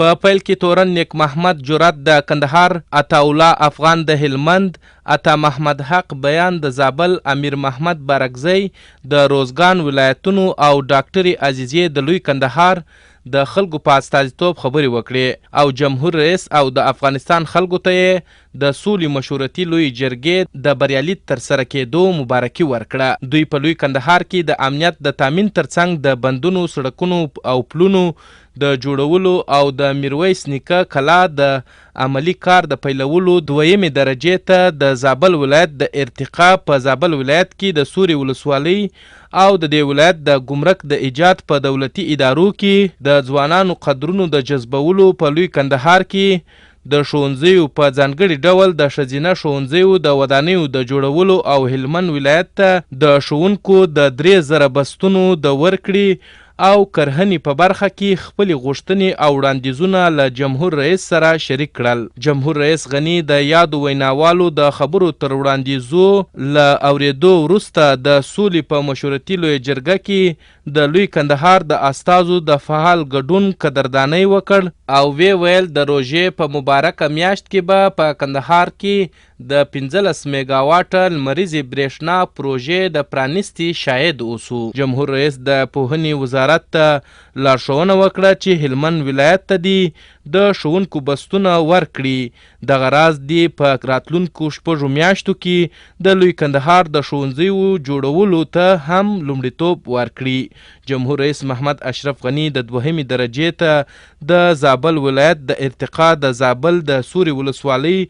په پیل کې تورن نیک محمد جرات د کندهار، عطاالله افغان د هلمند، عطا محمد حق بیان د زابل، امیر محمد بارکزی د روزګان ولایتونو او ډاکټرې عزیزې د لوی کندهار د خلکو په استازیتوب خبرې وکړې او جمهور رئیس او د افغانستان خلکو ته یې د سولې مشورتي لوی جرګې د بریالي ترسره کېدو مبارکي ورکړه. دوی په لوی کندهار کې د امنیت د تامین ترڅنګ د بندونو، سړکونو او پلونو د جوړولو او د میرویس نیکه کلا د عملی کار د پیلولو دویمې درجې ته د زابل ولایت د ارتقا په زابل ولایت کې د سوري ولسوالۍ او د دې ولایت د ګمرک د ایجاد په دولتي ادارو کې د ځوانانو قدرونو د جذبولو په لوی کندهار کې د ښوونځیو په ځانګړي ډول د ښځینه ښوونځیو د ودانیو د جوړولو او هلمند ولایت ته د ښوونکو د 3000 بستونو د ورکړې او کرهنې په برخه کې خپلې غوښتنې او وړاندیزونه له جمهور رئیس سره شریک کړل. جمهور رئیس غني د یادو ویناوالو د خبرو تر وړاندیزو له اوریدو وروسته د سولې په مشورتي لویه جرګه کې د لوی کندهار د استازو د فعال ګډون قدردانۍ وکړ او وی ویل د روژې په مبارکه میاشت کې به په کندهار کې د 15 میګاواټه لمریزې برېښنا پروژې د پرانیستي شاهد اوسو. جمهور رئیس د پوهنې وزارت ته لارښوونه وکړه چې هلمند ولایت ته دي د ښوونکو بستونه ورکړي. دغه راز دی په راتلونکو 6 میاشتو کې د لوی کندهار د ښوونځیو جوړولو ته هم لومړیتوب ورکړي. جمهور رئیس محمد اشرف غني د 2مې درجې ته د زابل ولایت د ارتقا د زابل د سوري ولسوالۍ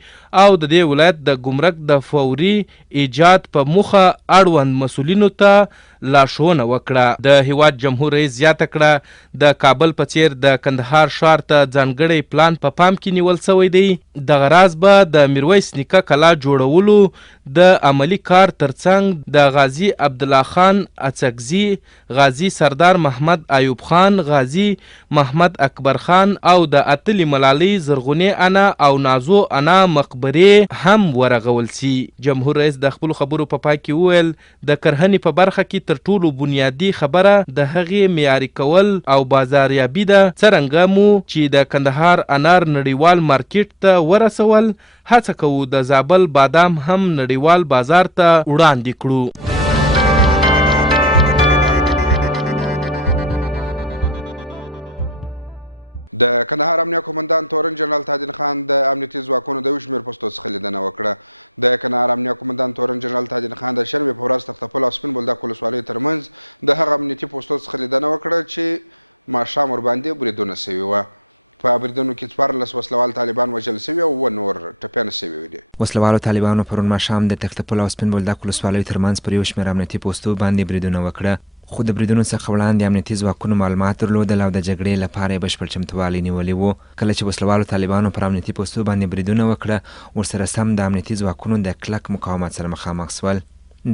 او د دې ولایت د ګمرک د فوري ایجاد په موخه اړوند مسؤلینو ته لارښوونه وکړه. د هیواد جمهور رئیس زیاته کړه د کابل په څیر د کندهار ښار ته ځانګړی پلان په پام کې نیول شوی دی. دغه راز به د میرویس نیکه کلا جوړولو د عملی کار ترڅنګ د غازی عبدالله خان اڅکزي، غازی سردار محمد ایوب خان، غازی محمد اکبر خان او د اتلې ملالۍ زرغونې انا او نازو انا مقبرې هم ورغول سي. جمهور رئیس د خپلو خبرو په پای کې وویل د کرهنې په برخه کې تر ټولو بنیادي خبره د هغې معیاري کول او بازاریابي ده. څرنګه مو چې د کندهار انار نړیوال مارکیټ ته ورسول، هڅه کوو د زابل بادام هم نړیوال بازار ته وړاندې کړو. وسلوالو طالبانو پرون ماښام د تختپل او سپین بولدک ولسوالیو ترمنځ پر یو شمېر امنیتي پوستو باندې بریدونه وکړه، خو د بریدونو څخه وړاندې امنیتي ځواکونو معلومات درلودل او د جګړې لپاره یې بشپړ چمتووالی نیولی و. کله چې وسلوالو طالبانو پر امنیتي پوستو باندې بریدونه وکړه، ورسره سم د امنیتي ځواکونو د کلک مقاومت سره مخامخ سول.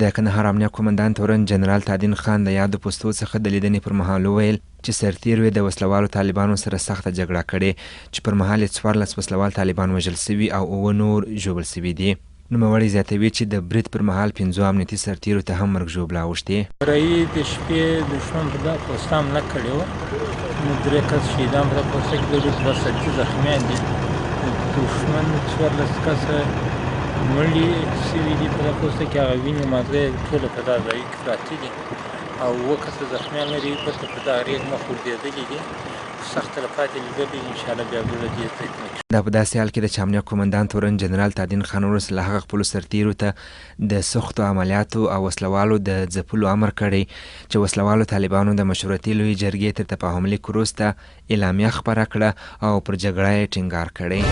د کندهار امنیه قومندان تورن جنرال تادین خان د یادو پوستو څخه د لیدنې پر مهال وویل چې سرتیرو د وسلوالو طالبانو سره سخته جګړه کړې چې پر مهال یې 14 وسلوال طالبان وژل سوي او 9 نور ژوبل سوي دي. نوموړی زیاتوي چې د برید پر مهال 5 امنیتي سرتیرو ته هم مرګ ژوبله اوښتې. رایې د شپې دښمن په دا پوسته حمله کړې وه، نو 3 کس شهیدان په دا پوسته کې درلود، 2 سرتي زخمیان دي. دښمن 14 کسه مړي سوي دي په دا پوسته کې، هغه وینې مازغې ټوله په دا ځای کې پراته دي او 7 کسه زخمیان لري، پته په دا ریګ مخ ورډېدلي دي. سخته له پاتې لیدلې، انشاءالله بیا به له دې تکمیل شي. دا په داسې حال کې د چې امنیه قومندان تورن جنرال تادین خان وروسته له هغه خپلو سرتیرو ته د سختو عملیاتو او وسلوالو د ځپلو امر کړی چې وسلوالو طالبانو د مشورتي لویې جرګې تر تفاهم لیک وروسته اعلامیه خپره کړه او پر جګړه یې ټینګار کړی.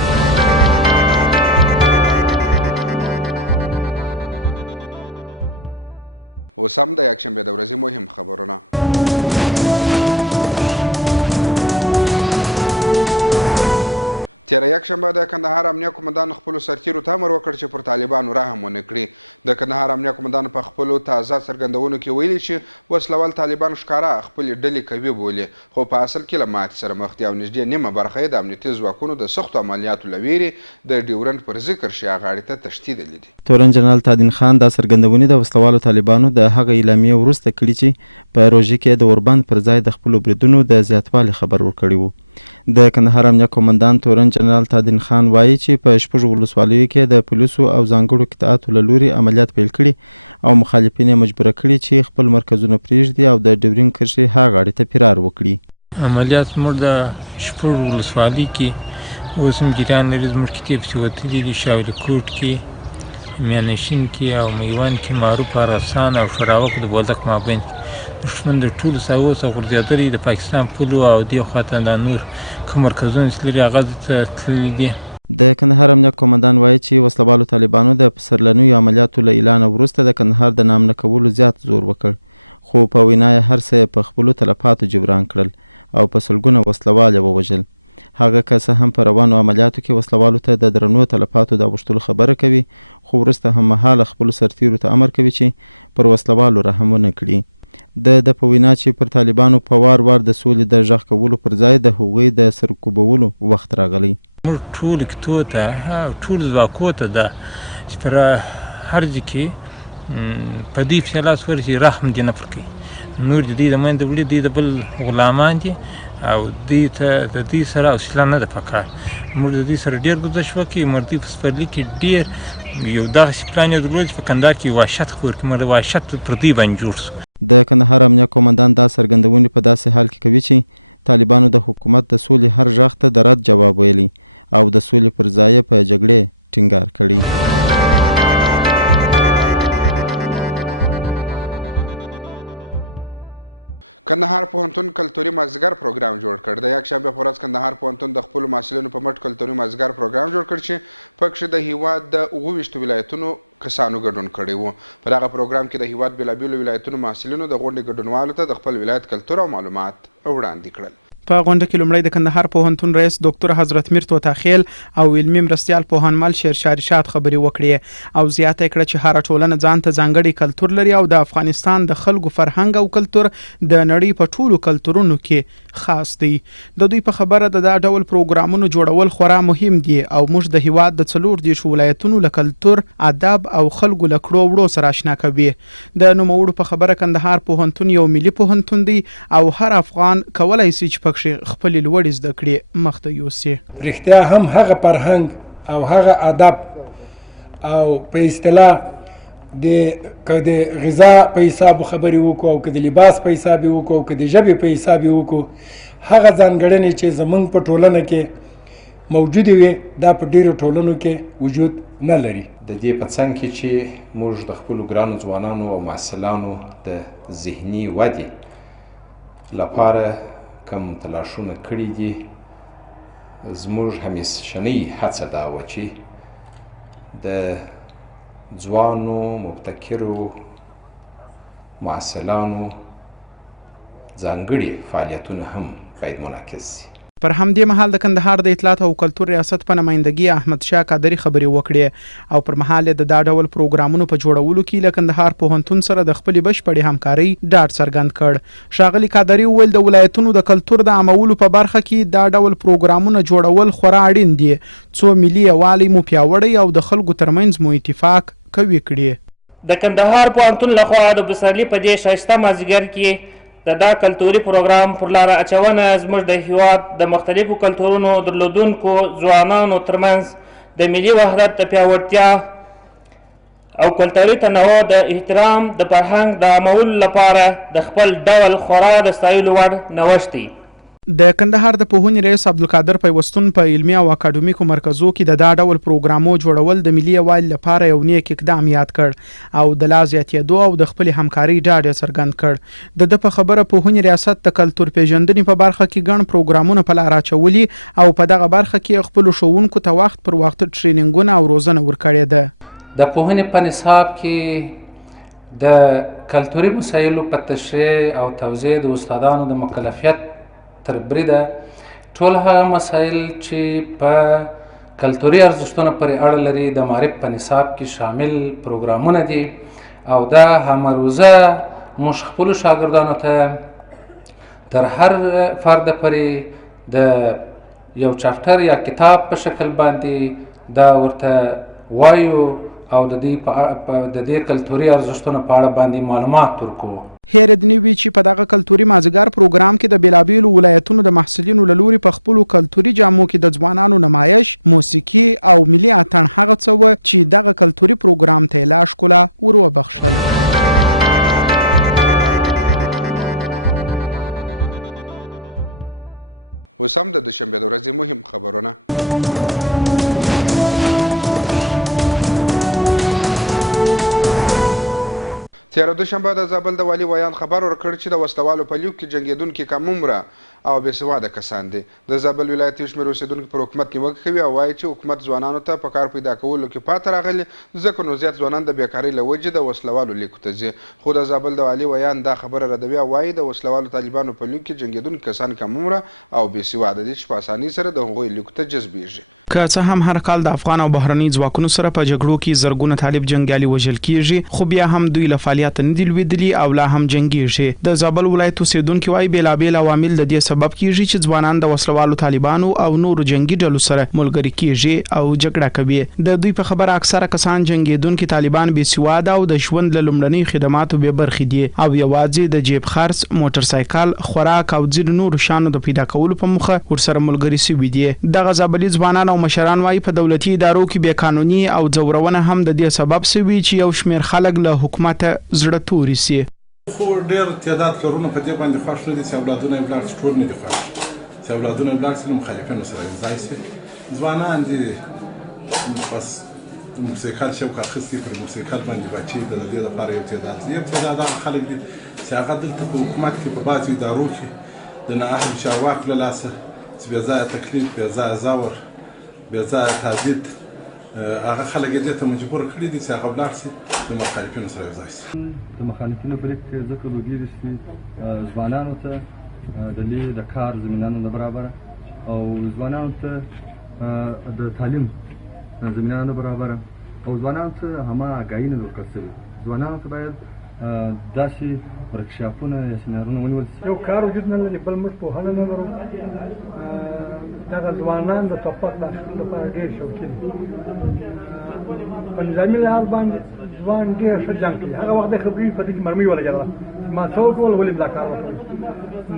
عملیات زموږ د شپږ ولسوالۍ کې اوس هم جریان لري. زموږ کتې پسې وتلي دي، شاولي کوټ کې، میانشین کې او میوند کې، معروف ارغستان او شراوک د بولدک مابین. دښمن د ټولو ساحو څخه غورځېدلی د پاکستان پولو او دې خواته دا نور کوم مرکزونه چې لري هغه ته تللي دي. موږ ټولو کتو ته او ټولو ځواکو ته ده چې پر هر ځای کې په دوی پسې لاس ورشي، رحم دې نه پر کوي. نور د دوی د منځه وړي، دوی د بل غلامان دي او دوی ته د دوی سره حوصله نه ده پکار. موږ د دوی سره ډېر ګذشت وکړي. مردوی په سپرلي کې ډېر یو دغسې پلان یې درلود چې په کندهار کې وحشت خپور کړي. مګر وحشت پر دوی باندې جوړ شو. رښتیا هم هغه فرهنګ او هغه ادب او په اصطلاح که د غذا په حساب خبرې وکړو او که د لباس په حساب وکړو او که د ژبې په حساب وکړو، هغه ځانګړنې چې زمونږ په ټولنه کې موجودې وي دا په ډېرو ټولنو کې وجود نه لري. د دې په څنګ کې چې موږ د خپلو ګرانو ځوانانو او محصلانو د ذهني ودې لپاره کوم تلاشونه کړي دي، زموږ همیشنۍ هڅه دا وه چې د ځوانو مبتکرو محصلانو ځانګړي فعالیتونه هم باید منعکس شي. د کندهار پوهنتون لخوا د پسرلي په دې ښایسته مازدیګر کې دا کلتوري پروګرام پر لاره اچونه زموږ د هیواد د مختلفو کلتورونو درلودونکو ځوانانو ترمنځ د ملي وحدت د پیاوړتیا او کلتوري تنوع د احترام د فرهنګ د عامولو لپاره د خپل ډول خورا د ستایلو وړ نوښت دی. د پوهنې په نصاب کې د کلتوري مسایلو په تشریح او توضیح د استادانو د مکلفیت تر بریده ټول هغه مسایل چې په کلتوري ارزښتونو پورې اړه لري د معرف په نصاب کې شامل پروګرامونه دي او دا همروزه موږ خپلو شاګردانو ته تر هر فرد پورې د یو چاپټر یا کتاب په شکل باندې دا ورته وایو او د دې کلتوري ارزښتونو په اړه باندې معلومات ورکوو. که څه هم هر کال د افغان او بهرني ځواکونو سره په جګړو کې زرګونه طالب جنگیالي وژل کیږي، خو بیا هم دوی له فعالیت نه دي لوېدلي او لا هم جنگیږي. د زابل ولایت اوسیدونکي وایي بیلابیل عوامل د دې سبب کیږي چې ځوانان د وسلوالو طالبانو او نورو جنگي ډلو سره ملګري کیږي او جګړه کوي. د دوی په خبره اکثره کسان جنگیدونکي طالبان بې سواده او د ژوند له لومړنیو خدماتو بې برخې دي او یوازې د جیب خرڅ، موټرسایکل، خوراک او ځینو نورو شیانو د پیدا کولو په موخه ورسره ملګري سوي دي. دغه زابلي ځوانان او مشران وايي په دولتي ادارو کې بې قانوني او ځورونه هم د دې سبب شوي چې یو شمېر خلک له حکومته زړه توري سي. خو ډېر تعداد پلرونه په دې باندې خوښ نه دي چې اولادونه یې ولاړ شي، ټول نه دي خوښ چې اولادونه یې ولاړ شي، نو مخالفینو سره یوځای شي. ځوانان دي بس موسیقال شوق اخیستی پر موسیقال باندې بچي د دې لپاره یو تعداد هغه خلک دي چې هغه دلته په حکومت کې په بعضو ادارو کې د نااهلو چارواکو له لاسه چې بې ځایه تکلیف، بې ځایه ځور، بې ځایه تهدید، هغه خلک یې دې ته مجبور کړي دي چې هغه ولاړ شي د مخالفینو سره یوځای شي. د مخالفینو بریک ځکه لوګیږي چې ځوانانو ته د لې د کار زمینه نه برابره او ځوانانو ته د تعلیم زمینه نه برابره او ځوانانو ته همه آګاهي نه ورکړل شوې. ځوانانو ته باید داسې ورکشاپونه یا سیمینارونه ونیول شي. یو کار وجود نه لري، بل موږ پوهنه نه لرو. دغه ځوانان د ټوپک د اخیستلو لپاره ډېر شوقي دي. په نظامي لحاظ باندې ځوان ډېر ښه جنګ کوي. هغه وخت د خبرې په دې کې مرمۍ ولګېدله، ما څه وکړل، ولې دا کار وکړل.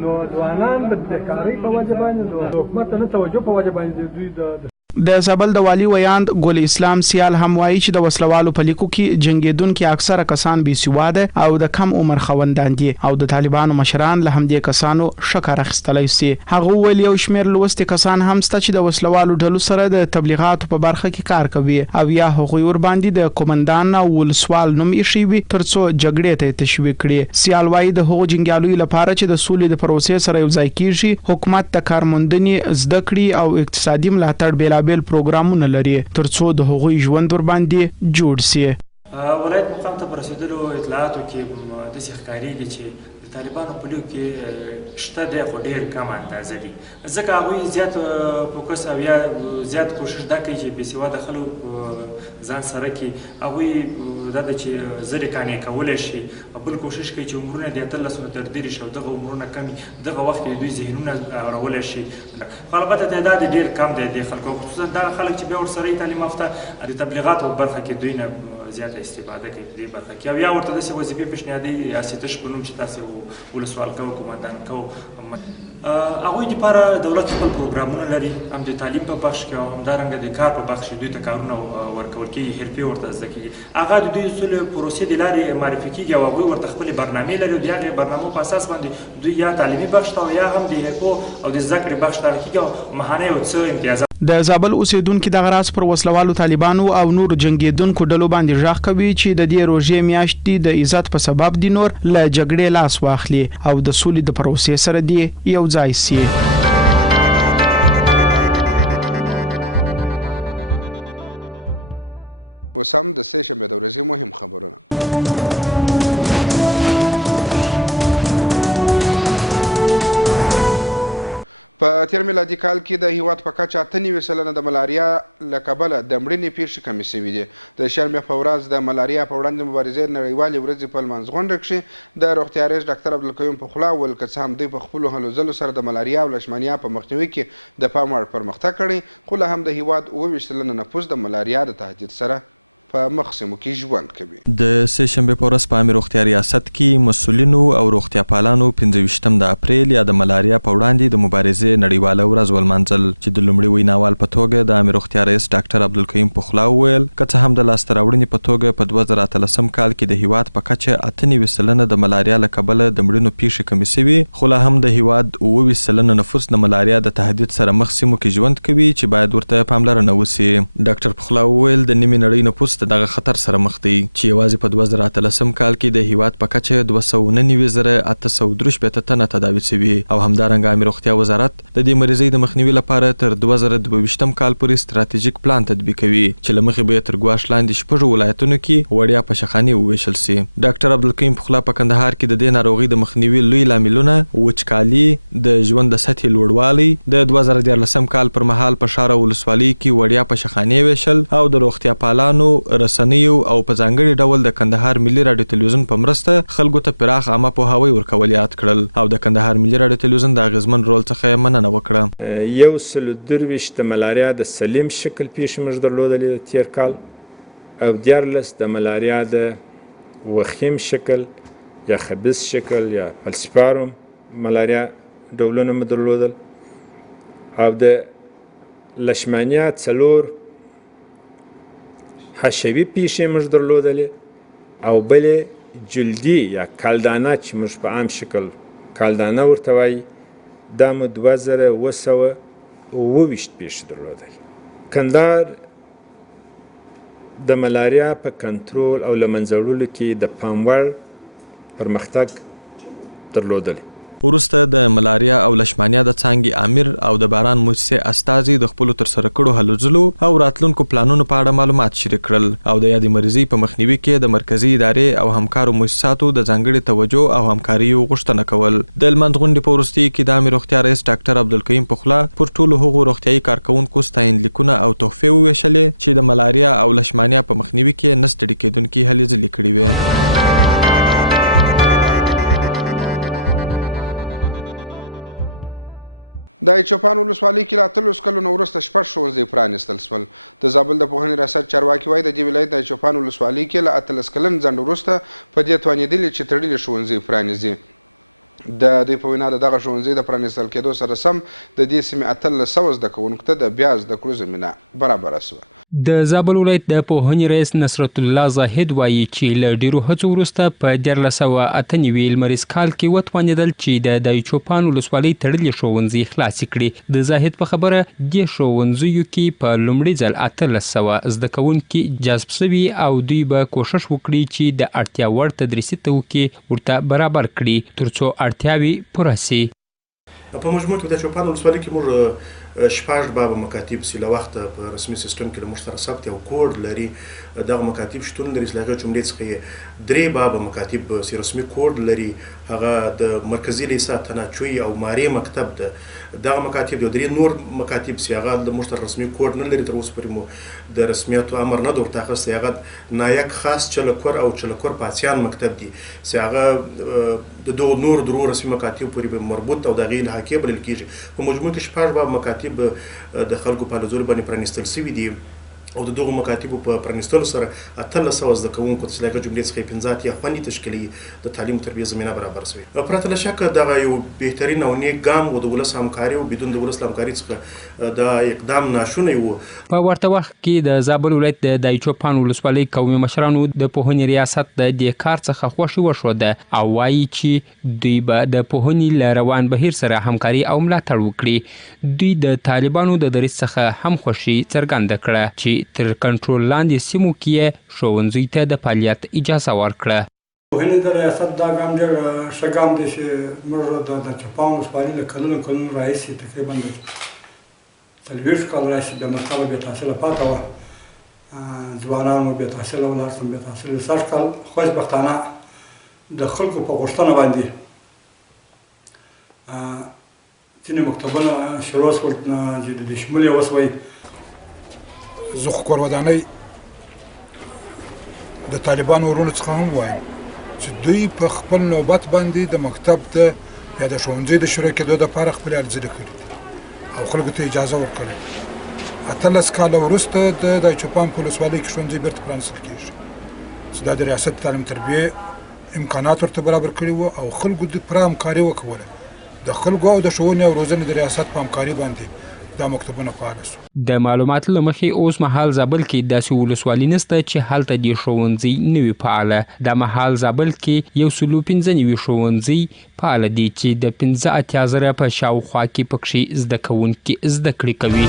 نو ځوانان د بېکارۍ په وجه باندې د حکومت ته نه توجه په وجه باندې دوی د د زابل د والي ویاند ګل اسلام سیال هم وایي چې د وسلوالو په لیکو کې جنگیدونکي اکثره کسان بې سواده او د کم عمر خوندان دي او د طالبانو مشران له همدې کسانو ښه کار اخیستلی سي. هغه وویل یو شمېر لوستي کسان هم شته چې د وسلوالو ډلو سره د تبلیغاتو په برخه کې کار کوي او یا هغوی ورباندې د کومندان او ولسوال نوم ایښی وي ترڅو جګړې ته تشویق کړي. سیال وایي د هغو جنګیالیو لپاره چې د سولې د پروسې سره یوځای کیږي، حکومت د کارموندنې، زده کړې او اقتصادي ملاتړ بیلابیل پروګرامونه لري ترڅو د هغوی ژوند ورباندې جوړ سي. ولایت مقام ته په رسېدلو اطلاعاتو کې داسې ښکارېږي چې د طالبانو په لیک کې شته دی خو ډېر کم اندازه دي، ځکه هغوی زیات فوکس او یا زیات کوشش دا کوي چې بې سواده خلک ځان سره کړي. هغوی دا ده چې زرې کانې کولی شي، بل کوشش کوي چې عمرونه د 18 تر 30 او دغه عمرونه کم دغه وخت کې دوی ذهنونه اړولی شي. خو البته تعداد ډېر کم دی د خلکو، خصوصا دغه خلک چې بیا ورسره تعلیم یافته د تبلیغاتو په برخه کې دوی نه زیاته استفاده کوي په دې برخه کې، او یا ورته داسې وظیفې پیشنهادوي یا تش په نوم چې تاسې ولسوال کوو، کومندان کوو. هغوی دپاره دولت خپل پروګرامونه لري، هم د تعلیم په بخش کې او همدارنګه د کار په بخش کې دوی ته کارونه ورکول کېږي، حرفې ورته زده کېږي. هغه د دوی اصول پروسې د لارې معرفي کېږي او هغوی ورته خپلې برنامې لري او د هغې برنامو په اساس باندې دوی یا تعلیمي بخش ته او یا هم د حرفو او د زده کړې بخش ته کېږي او ماهانه یو څه امتیازات. د زابل اوسیدونکي دغه راز پر وسلوالو طالبانو او نورو جنگیدونکو ډلو باندې غږ کوي چې د دې روژې میاشتې د عزت په سبب دي نور له جګړې لاس واخلي او د سولې د پروسې سره دي یو ځای سي. یو سل او درویشت د ملاریا د سلیم شکل پیښې موږ درلودلې د تیر کال او 14 د ملاریا د وخیم شکل یا خبیث شکل یا فلسفاروم ملاریا ډولونه مو درلودل او د لشمانیا 4 حشوي پیښې موږ درلودلې او بلې جلدي یا کالدانه چې موږ په عام شکل کالدانه ورته وایي دا مو 2228 پیښې درلودل. کندهار د ملاریا په کنټرول او له منځه وړلو کې د پام وړ پرمختګ درلودلی. د زابل ولایت د پوهنې رئیس نصرت الله زاهد وایي چې له ډیرو هڅو وروسته په 1498 لمریز کال کې وتوانېدل چې د دایچوپان ولسوالۍ تړلې ښوونځي خلاصې کړي. د زاهد په خبره دې ښوونځیو کې په لومړي ځل 1800 زده کوونکي جذب شوي او دوی به کوښښ وکړي چې د اړتیا وړ تدریسي توکي ورته برابر کړي ترڅو اړتیاوې پوره سي. په مجموع کې د دایچوپان ولسوالۍ کې موږ شپږ بابه مکاتب چې له وخته په رسمي سیستم کې له موږ سره ثبت او کوډ لري. دغه مکاتب شتون لري چې له هغې جملې څخه یې 3 بابه مکاتب چې رسمي کوډ لري. هغه د مرکزي لیسه تناچوی او مارې مکتب ده. دغه مکاتب د 3 نور مکاتب چې هغه د موږ سره رسمي کوډ نه لري تر اوسه پورې مو د رسمیاتو امر نه دی ورته اخیستی. هغه نایک خاص چلکور او چلکور پاڅیان مکتب دي چې هغه د دغو نور درو رسمي مکاتب پورې مربوط او د هغې لاحقې بلل کېږي. په مجموع کې شپږ بابه مکاتب د خلکو په لزور باندې پرانیستل شوي دي او د دغو مکاتبو په پرانیستلو سره 1800 زده کوونکو ته چې له هغه جملې څخه 15 یا خوندي تشکیلي د تعلیم او تربیې زمینه برابر شوې. پرته له شکه دغه یو بهترین او نیک ګام و د ولس همکاري او بدون د ولس له همکاري څخه دا اقدام ناشونی و. په ورته وخت کې د زابل ولایت د دایچوپان ولسوالۍ قومي مشرانو د پوهنې ریاست د دې کار څخه خوښي وښوده او وایي چې دوی به د پوهنې له روان بهیر سره همکاري او ملاتړ وکړي. دوی د طالبانو د دریځ څخه هم خوښي څرګنده کړه چې تر کنټرول لاندې سیمو کې یې ښوونځیو ته د فعالیت اجازه ورکړه. پوهنې د ریاست دا ګام ډېر ښه ګام دی چې موږ د دایچوپان ولسوالۍ له کلونو راهیسې تقریبا 40 کال راهیسې بې مکتبه بې تحصیله پاتې وه. ځوانان مو بې تحصیله ولاړ شول. بې تحصیله سږ کال خوشبختانه د خلکو په غوښتنه باندې ځینې مکتبونه شروع شول چې د شمول یې وشوی. زه خو کورودانۍ د طالبانو ورونو څخه هم وایم چې دوی په خپل نوبت باندې د مکتب د یا د ښوونځي د شروع کېدو دپاره خپلې ارزونه کړي دي او خلکو ته اجازه ورکړې. 18 کاله وروسته د دایچوپان په ولسوالۍ کې ښوونځي بېرته پرانیستل کېږي چې چې دا د ریاست تعلیم تربیې امکانات ورته برابر کړي وو او خلکو د پوره همکاري وکوله. د خلکو او د ښوونې او روزنې د ریاست په همکاري باندې دا مکتبونه فعال شو. د معلوماتو له مخې اوس مهال زابل کې داسې ولسوالي نشته چې هلته د ښوونځي نه وي فعاله. دا مهال زابل کې 195 ښوونځي فعاله دي چې د 85,000 په شاوخوا کې پکښې زده کوونکي زده کړې کوي.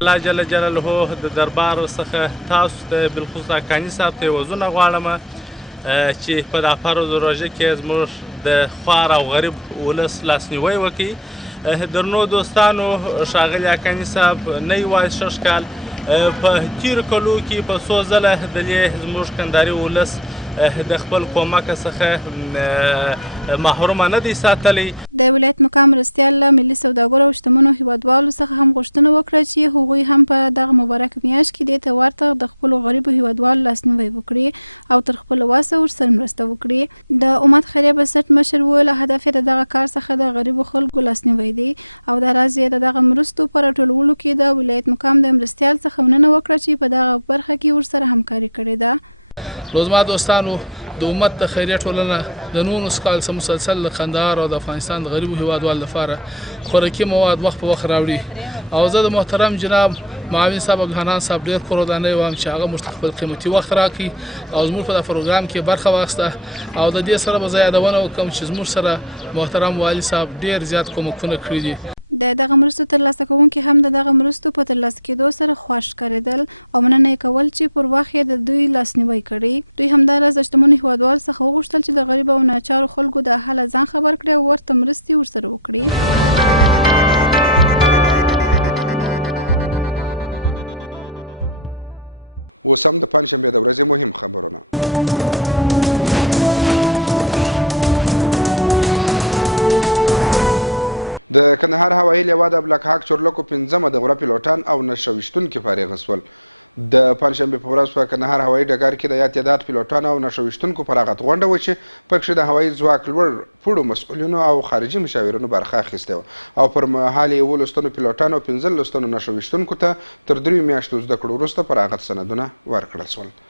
الله جل جلاله د دربار څخه تاسو ته بالخصوص کاني صاحب ته وزونه غواړم چې په دا فرض روژه کې زموږ د خوار او غریب ولس لاسنیوی وکړي. درنو دوستانو، ښاغلي کاني صاحب نه یوازې شش کال په تیرو کلو کې په څو ځله دلې زموږ کندهاري ولس د خپل کومک څخه محرومه نه دی ساتلی. نو زما دوستانو، د امت د خیریه ټولنه د 19 کال څخه مسلسل د کندهار او د افغانستان د غریبو هیوادوالو لپاره خوراکي مواد وخت په وخت راوړي او زه د محترم جناب معاون صاحب عبدالحنان صاحب ډېر کورودانی وایم چې هغه موږ ته خپل قیمتي وخت راکړي او زموږ په دا پروګرام کې برخه واخیسته. او د دې سره به زه یادونه وکړم چې زموږ سره محترم والي صاحب ډېر زیات کومکونه کړي دي.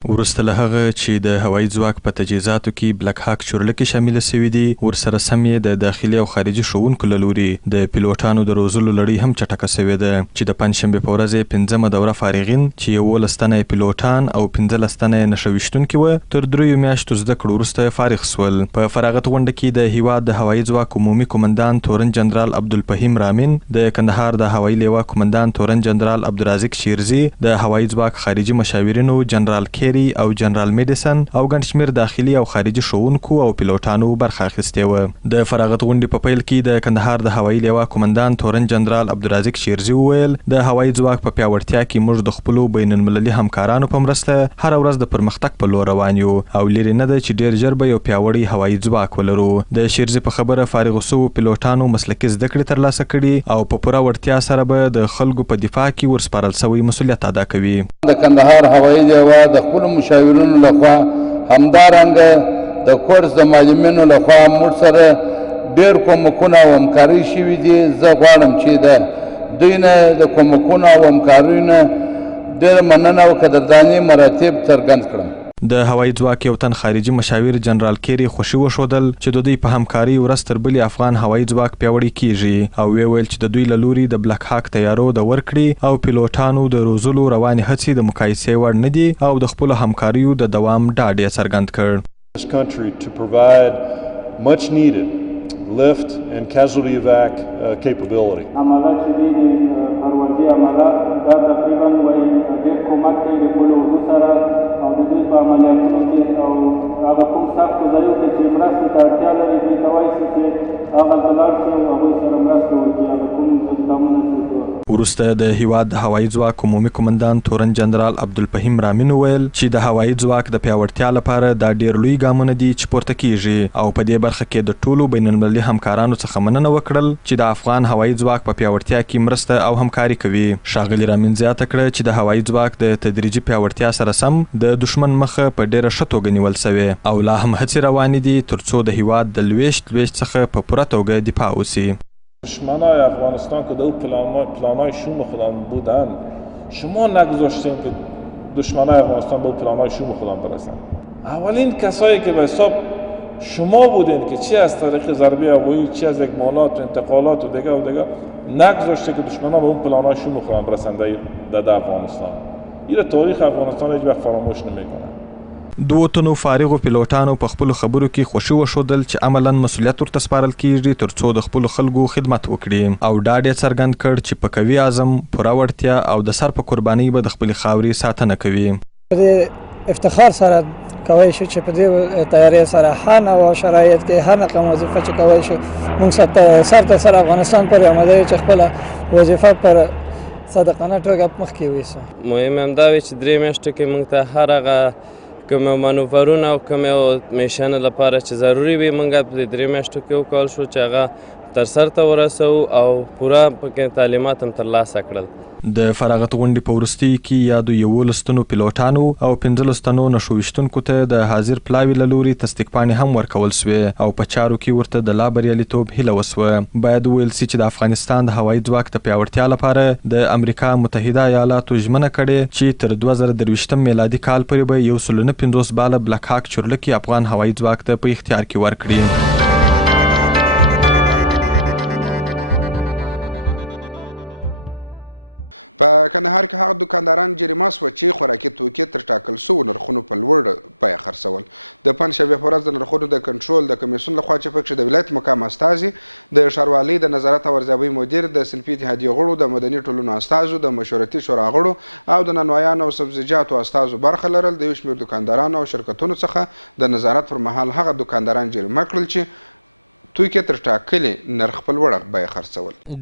وروسته له هغه چې د هوایي ځواک په تجهیزاتو کې بلک هاک چورلکې شامله سوي دي، ورسره سم یې د داخلي او خارجي ښوونکو له لوري د پیلوټانو د روزلو لړۍ هم چټکه سوې ده چې د پنجشنبې په ورځ یې 5مه دوره فارغین چې 11 تنه پیلوټان او 15 تنه نښه ویشتونکي وه تر 3 میاشتو زده کړو وروسته فارغ سول. په فراغت غونډه کې د هیواد د هوایي ځواک عمومي قومندان تورن جنرال عبدالفهیم رامین، د کندهار د هوایي لیوا قومندان تورن جنرال عبدالرازق شیرزي، د هوایي ځواک خارجي مشاورینو جنرال کیری او جنرال میډیسن او ګڼ شمېر داخلي او خارجي ښوونکو او پیلوټانو برخه اخیستې وه. د فراغت غونډې په پیل کې د کندهار د هوایي لیوا قومندان تورن جنرال عبدالرازق شیرزي وویل، د هوایي ځواک په پیاوړتیا کې موږ د خپلو بین المللي همکارانو په مرسته هره ورځ د پرمختګ په لور روان یو او لرې نه ده چې ډېر ژر به یو پیاوړی هوایي ځواک ولرو. د شیرزي په خبره فارغ شوو پیلوټانو مسلکي زده کړې ترلاسه کړي او په پوره وړتیا سره به د خلکو په دفاع کې ورسپارل شوی مسؤلیت ادا کوي. د کندهار هوایي لیوا د خپلو مشاورینو لخوا همدارنګه د کورس د معلمینو لخوا موږ سره ډېر کومکونه او همکارۍ شوي دي. زه غواړم چې د دوی نه د کومکونو او همکاریو نه ډېره مننه او قدرداني مراتب څرګند کړم. د هوایي ځواک یو تن خارجي مشاور جنرال کیری خوشي وښودل چې د دوی په همکاري ورځ تر بلې افغان هوایي ځواک پیاوړی کیږي او ویل چې د دوی له لوري د بلک هاک طیارو د ورکړې او پیلوټانو د روزلو روانې هڅې د مقایسې وړ نه دي او د خپلو همکاریو د دوام ډاډ یې څرګند کړ. This country to provide much needed lift and casualty evac capability. عملات شدید پروازی عملات دا تقریبا ډېر کومک کوي د خپلو اردو سره او د دوی په عملیاتونو کې او هغه کوم سختو ځایو ته چې مرستې ته اړتیا لري دوی کولی شي چې هغه ته لاړ شي او هغوی سره مرسته وکړي هغه کوم اقدامونه چې وروسته د هیواد د هوایي ځواک عمومي قمندان تورن جنرال عبدالفهیم رامین وویل چې د هوایي ځواک د پیاوړتیا لپاره دا ډېر لوی ګامونه دي چې پورته کیږي او په دې برخه کې د ټولو بین المللي همکارانو څخه مننه وکړل چې د افغان هوایي ځواک په پیاوړتیا کې مرسته او همکاري کوي. ښاغلي رامین زیاته کړه چې د هوایي ځواک د تدریجي پیاوړتیا سره سم د دښمن مخه په ډېره ښه توګه نیول سوې او لا هم هڅې روانې دي ترڅو د هیواد د لویشت څخه په پوره توګه دفاع وشي. دشمنای افغانستان که در پلانای شوم خودم بودن شما نگذاشتین که دشمنای افغانستان به پلانای شوم خودم برسن. اولین کسایی که به حساب شما بودین که چی از طریق ضربه هوایی چی از اکمالات و انتقالات و دیگه نگذاشته که دشمنان به اون پلانای شوم خودم برسن در افغانستان. این تاریخ افغانستان هیچ وقت فراموش نمیکنه. دوو تنو فارغو پیلوټانو په خپلو خبرو کې خوشي وښودل چې عملاً مسؤلیت ورته سپارل کیږي ترڅو د خپلو خلکو خدمت وکړي او ډاډ یې څرګند کړ چې په قوي عزم پوره وړتیا او د سر په قربانۍ به د خپلې خاورې ساتنه کوي. په دې افتخار سره کولی شو چې په دې تیارې سره هر نوع شرایط کې هر رقم وظیفه چې کولی شو موږ سر ته سر افغانستان پورې آماده یو چې خپله وظیفه پر صادقانه توګه مخکې یوسو. مهم همدا وي چې 3 میاشتو کې موږ ته هر هغه کوم مانورونه او کوم میشن لپاره چې ضروری وي موږ په 3 میاشتو کې وکول شو چې هغه تر سر ته ورسو او پوره پکې تعلیمات هم ترلاسه کړل. د فراغت غونډې په وروستي کې یادو 11 تنو پیلوټانو او 15 تنو نښو ویشتونکو ته د حاضر پلاوي له لوري تصدیق پاڼې هم ورکول سوې او په چارو کې ورته د لا بریالیتوب هیله وسوه. باید وویل سي چې د افغانستان د هوایي ځواک د پیاوړتیا لپاره د امریکا متحده ایالاتو ژمنه کړې چې تر 2023 میلادي کال پورې به 150 باله بلک هاک چورلکي افغان هوایي ځواک ته په اختیار کې ورکړي.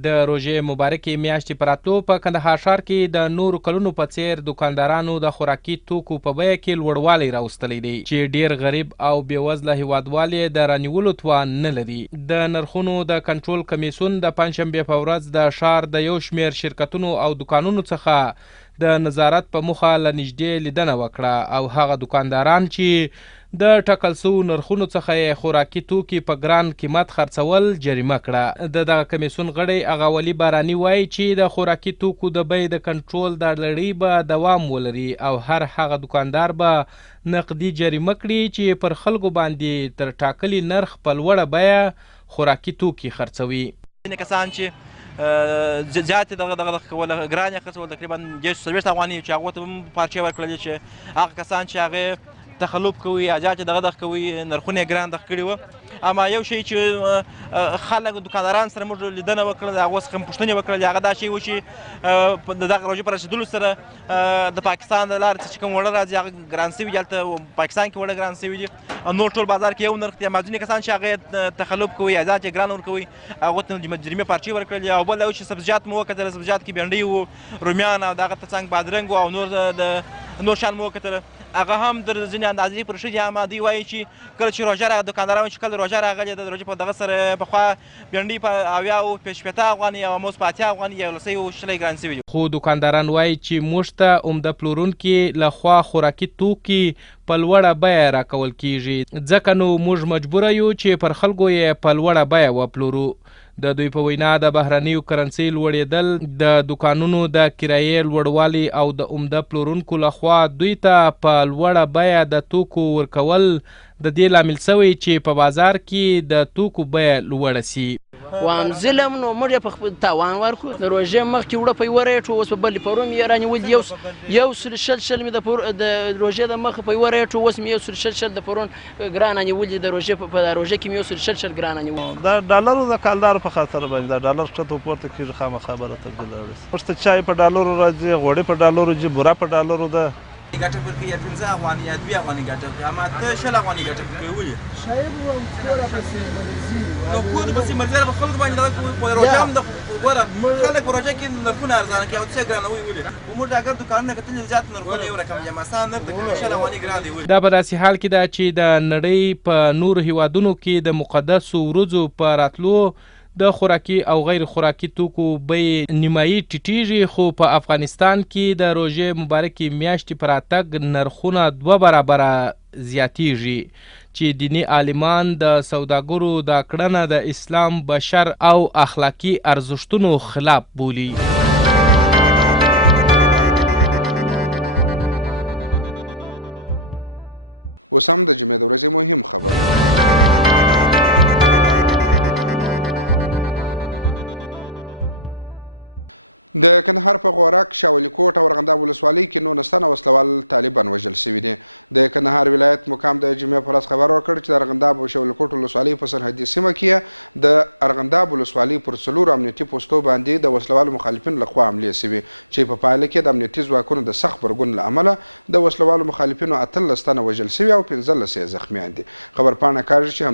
د روژې مبارکې میاشتې په راتلو په کندهار ښار کې د نورو کلونو په څیر دوکاندارانو د خوراکي توکو په بیه کې لوړوالی راوستلی دی چې ډیر غریب او بېوزله هیوادوال یې د رانیولو توان نه لري. د نرخونو د کنټرول کمیسیون د پنجشنبې په ورځ د ښار د یو شمېر شرکتونو او دوکانونو څخه د نظارت په موخه له نږدې لیدنه وکړه او هغه دوکانداران چې د ټاکل شوو نرخونو څخه یې خوراکي توکي په ګران قیمت خرڅول جریمه کړه. د دغه کمیسیون غړی اغاولي باراني وایي چې د خوراکي توکو د بیې د کنټرول دا لړۍ به دوام ولري او هر هغه دوکاندار به نقدي جریمه کړي چې پر خلکو باندې تر ټاکلي نرخ په لوړه بیه خوراکي توکي خرڅوي. ځینې کسان چې زیاتې دغه کوله ګرانې خرڅول تقریبا 240 افغانۍ چې هغو ته هم پارچې ورکړلې چې هغه کسان چې هغې تخلف کوي یا زیاتې دغه کوي نرخونه یې ګران کړي وو. اما یو شی چې خلک دوکانداران سره موږ لیدنه وکړه د هغو څخه پوښتنې وکړلې هغه دا شی و چې د دغه روژې په رسېدلو سره د پاکستان د لارې چې کوم وړه راځي هغه ګران شوي دي. هلته پاکستان کې وړه ګران شوي دي نور ټول بازار کې یو نرخ دی. اما ځینې کسان چې هغه تخلف کوي یا زیات یې ګران ورکوي هغو ته جریمې پارچې ورکړلې. او بل دا و چې سبزیجات مو وکتل سبزیجات کې بېنډۍ وو رومیان او دغه څنګ بادرنګ او نور شیان مو وکتل هغه هم در ځینې اندازې پر ښه دي. اما دوی وایي چې کله چې روژه راغله دوکانداران چې کله روژه راغلې د روژې په دغه سره پخوا بېنډۍ په 80 شپېته افغانۍ او موز په 80 افغانۍ یا 100 ګران شوي دي. خو دوکانداران وایي چې موږ ته عمده پلورونکي لخوا خوراکي توکي په لوړه بیه راکول کیږي ځکه نو موږ مجبوره یو چې پر خلکو یې په لوړه بیه وپلورو. د دوی په وینا د بهرنیو کرنسۍ لوړېدل، د دوکانونو د کرایې لوړوالی او د عمده پلورونکو لخوا دوی ته په لوړه بیه د توکو ورکول د دې لامل شوی چې په بازار کې د توکو بیه لوړه سي. وام ظلم نو موږ یې په خپل تاوان ورکړو. د روژې مخکې وړه په یوه ریټ وو، اوس په بل پرون مې رانیولي یو سل شل مې د روژې د مخه په یوه ریټ وو، اوس مې یو سل د پرون ګرانه نیولي. د روژې په روژې کې مې یو سل ګرانه نیولي. د ډالرو د کالدارو په خاطر باندې د ډالر ښکته پورته کېږي، خامخا به راته تبدیل راوړي. اوس ته چای په ډالرو راځي، غوړي په ډالرو ځي، بوره په ډالرو ده. ګټه پر کې یا 15 افغانۍ یا 2 افغانۍ ګټه، اما ته 60 افغانۍ ګټه کوي ولې؟ شاید و کور پسې مرزي نو کور پسې مرزي په خلکو باندې دا روژه هم د ګوره خلک په روژه کې نرخونه ارزانه کوي او څه ګرانه وي ولې؟ موږ اگر دوکانونه کتل زیات نرخونه یو رقم یم اسان نرخ د 60 افغانۍ ګران دی ولې؟ دا په داسې حال کې ده چې د نړۍ په نورو هیوادونو کې د مقدسو ورځو په راتلو د خوراکي او غیر خوراکي توکو بیې نیمایي ټیټیږي، خو په افغانستان کې د روژې مبارکې میاشتې په راتګ نرخونه 2 برابره زیاتیږي چې دیني عالمان د سوداګرو دا کړنه د اسلام، بشر او اخلاقي ارزښتونو خلاف بولي. Thank you.